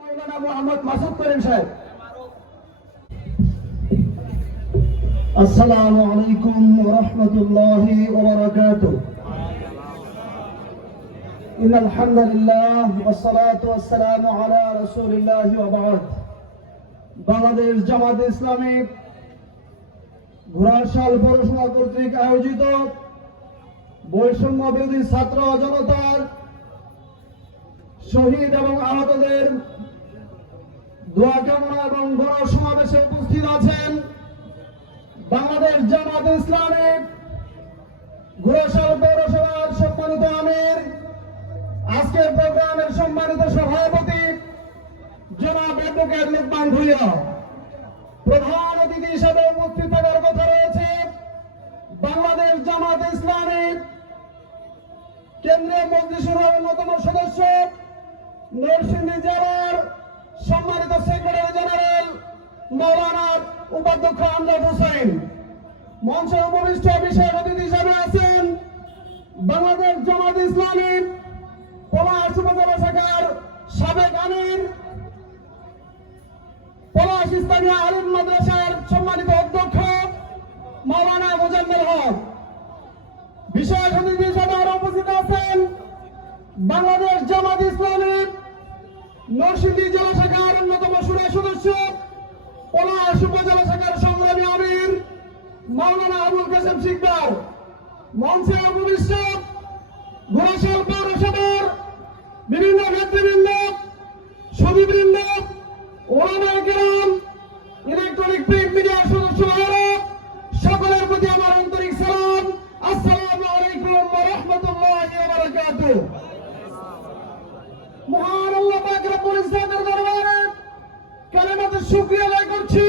মাওলানা মোহাম্মদ মাসুদ করিম সাহেব। আসসালামু আলাইকুম ওয়া রাহমাতুল্লাহি ওয়া বারাকাতুহু। ইন্নাল হামদুলিল্লাহ ওয়াস সালাতু ওয়াস সালামু আলা রাসূলিল্লাহ ওয়া বা'দ। বাংলাদেশ জামাত ইসলামী ঘোড়াশাল পৌরসভা কর্তৃক আয়োজিত বৈষম্য বিরোধী ছাত্র জনতার শহীদ এবং আহতদের দোয়া কামনা এবং বড় সমাবেশে উপস্থিত আছেন বাংলাদেশ জামাত ইসলামী ঘোড়াশাল পৌরসভার সম্মানিত আমির, আজকের প্রোগ্রামের সম্মানিত সভাপতি জনাব অ্যাডভোকেট লোকমান ভূঁইয়া, প্রধান অতিথি হিসেবে উপস্থিত থাকার কথা রয়েছে বাংলাদেশ জামাত ইসলামী কেন্দ্রীয় মজলিসের অন্যতম সদস্য নরসিংদী জেলার সম্মানিত সেক্রেটারি জেনারেল মাওলানা উপাধ্যক্ষ আমজাদ হোসেন। মঞ্চে উপবিষ্ট বিশেষ অতিথি হিসেবে আছেন বাংলাদেশ জামাত ইসলামী পলাশ উপজেলা শাখার সাবেক আমির, পলাশ ইসলামিয়া আলিম মাদ্রাসার সম্মানিত অধ্যক্ষ মাওলানা মোজাম্মেল হক। বিশেষ অতিথি হিসেবে আরো উপস্থিত আছেন বাংলাদেশ জামাত ইসলামী নরসিংদী জেলা শাখার অন্যতম সুরা সদস্য, পলাশ উপজেলা শাখার সংগ্রামী আমির মাওলানা আবুল কাসেম সিকদার। মঞ্চে উপবিষ্ট ঘোড়াশাল পৌরসভার বিভিন্ন নেতৃবৃন্দ, সভাপতিবৃন্দ, ওলামায়ে কেরাম, ইলেকট্রনিক প্রিন্ট মিডিয়ার সদস্য ভাইরা, সকলের প্রতি আমার আন্তরিক সালাম। আসসালামু আলাইকুম ওয়া রাহমাতুল্লাহি ওয়া বারাকাতুহু। মহান আল্লাহ পাক রব্বুল ইজ্জতের দরবারে কালেমাতে শুকরিয়া আদায় করছি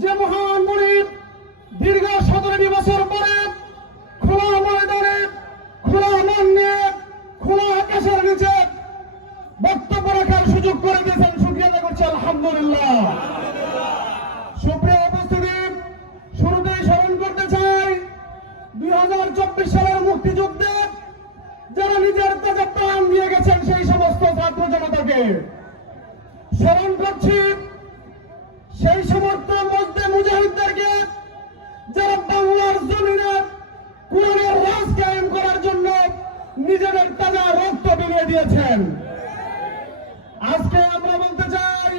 যে মহান মুনিব দীর্ঘ 17 বছর পরে খোলা ময়দানে, খোলা মন নিয়ে, খোলা আকাশের নিচে বক্তব্য রাখার সুযোগ করে দিয়েছেন। শুকরিয়া আদায় করছি আলহামদুলিল্লাহ। সুপ্রিয় উপস্থিতি, শুরুতেই স্মরণ করতে চাই 2024 সালের মুক্তিযুদ্ধে যারা নিজের তাজা প্রাণ দিয়ে গেছেন সেই সমস্ত ছাত্র জনতাকে স্মরণ করছি, সেই সমস্ত মুজাহিদদেরকে যারা বাংলার জমিনে কোরআনের রাজ কায়েম করার জন্য নিজেদের তাজা রক্ত বিলিয়ে দিয়েছেন। আজকে আমরা বলতে চাই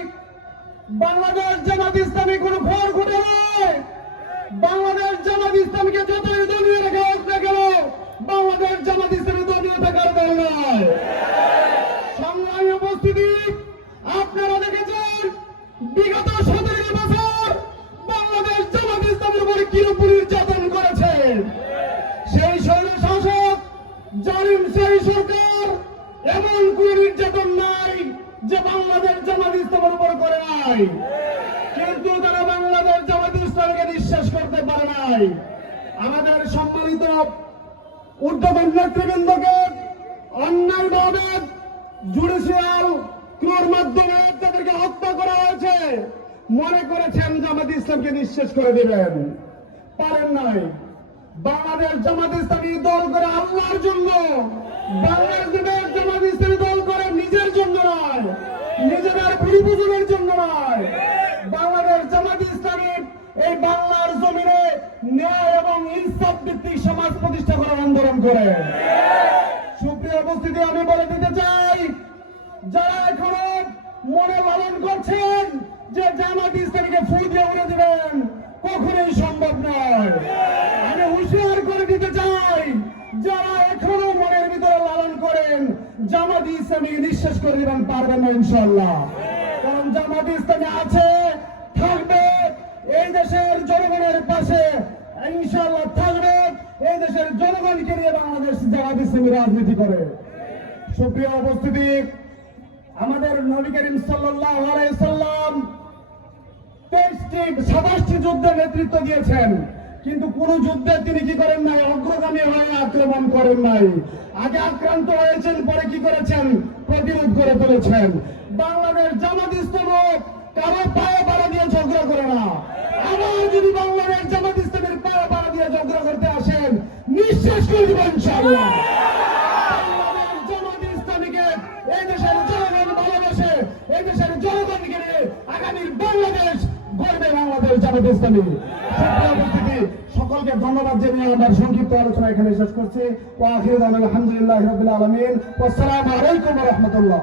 বাংলাদেশ জামাত ইসলামী কোন খড়কুটো নয়। বাংলাদেশ জামাত ইসলামীকে যতই দলীয় রেখা হোক না কেন, বাংলাদেশ জামাত ইসলামী দলীয় থাকার দল নয়। সংগ্রামী উপস্থিতি, আপনারা দেখেছেন বিগত 17 বছর বাংলাদেশ জামাত ইসলামের উপরে কিরকম নির্যাতন করেছে। সেই স্বৈর শাসক জালিম সেই সরকার এমন কোন নির্যাতন নাই যে বাংলাদেশ জামাত ইসলামের উপর করে নাই, কিন্তু তারা বাংলাদেশ জামাত ইসলামকে বিশ্বাস করতে পারে নাই। আমাদের সম্মানিত ঊর্ধ্বতন নেতৃবৃন্দকে অন্যায়ভাবে জুডিশিয়াল ক্রুর মাধ্যমে তাদেরকে হত্যা করা হয়েছে। মনে করেছেন জামাত ইসলামকে নিঃশেষ করে দিবেন, পারেন নাই। বাংলাদেশ জামাত ইসলামী দল করে আল্লাহর জন্য, বাংলাদেশ জামাত ইসলামী দল করে নিজের জন্য নয়, নিজেদের পরিপূজনের জন্য নয়। বাংলাদেশ জামাত ইসলামী এই বাংলার জমিনে ন্যায় এবং ইনসাফ ভিত্তিক সমাজ প্রতিষ্ঠা করার আন্দোলন করে। সুপ্রিয় উপস্থিতি, আমি বলে দিতে চাই যারা এখনো মনে লালন করছেন যে জামাত ইসলামীকে ফু দিয়ে উড়ে দিবেন, কখনোই সম্ভব নয়। আমি হুঁশিয়ার করে দিতে চাই যারা এখনো মনের ভিতরে লালন করেন জামাত ইসলামী নিঃশেষ করে দিবেন, পারবেন না ইনশাআল্লাহ। কারণ জামাত ইসলামী আছে, থাকবে, এই দেশের জনগণের পাশে ইনশাআল্লাহ থাকবে। এই দেশের জনগণকে নিয়ে বাংলাদেশ জামাত ইসলামী রাজনীতি করে। সুপ্রিয় উপস্থিতি, আমাদের নবী করিম সাল্লাল্লাহু আলাইহি সাল্লাম 27টি যুদ্ধের নেতৃত্ব দিয়েছেন, কিন্তু কোন যুদ্ধে তিনি কি করেন নাই? অগ্রগামী হয়ে আক্রমণ করেন নাই। আগে আক্রান্ত হয়েছেন, পরে কি করেছেন? প্রতিরোধ করে তুলেছেন। বাংলাদেশ জামাত ইসলামও কারো পায়ে পাড়া দিয়ে ঝগড়া করে না। আবার যদি বাংলাদেশ জামাত ইসলামের পায়ে পাড়া দিয়ে ঝগড়া করতে আসেন, নিঃশেষ করে দেব ইনশাআল্লাহ। বাংলাদেশ জামাত ইসলামীকে এই দেশের জনগণ ভালোবাসে, এই দেশের বাংলাদেশ গর্বে বাংলাদেশ জামাত ইসলামী। সুপ্রিয় উপস্থিতি, সকলকে ধন্যবাদ জানিয়ে আমার সংক্ষিপ্ত আলোচনা এখানে শেষ করছি। ওয়া আখিরু দাওয়ানা আলহামদুলিল্লাহি রাব্বিল আলামিন। ওয়াসসালামু আলাইকুম ওয়া রাহমাতুল্লাহ।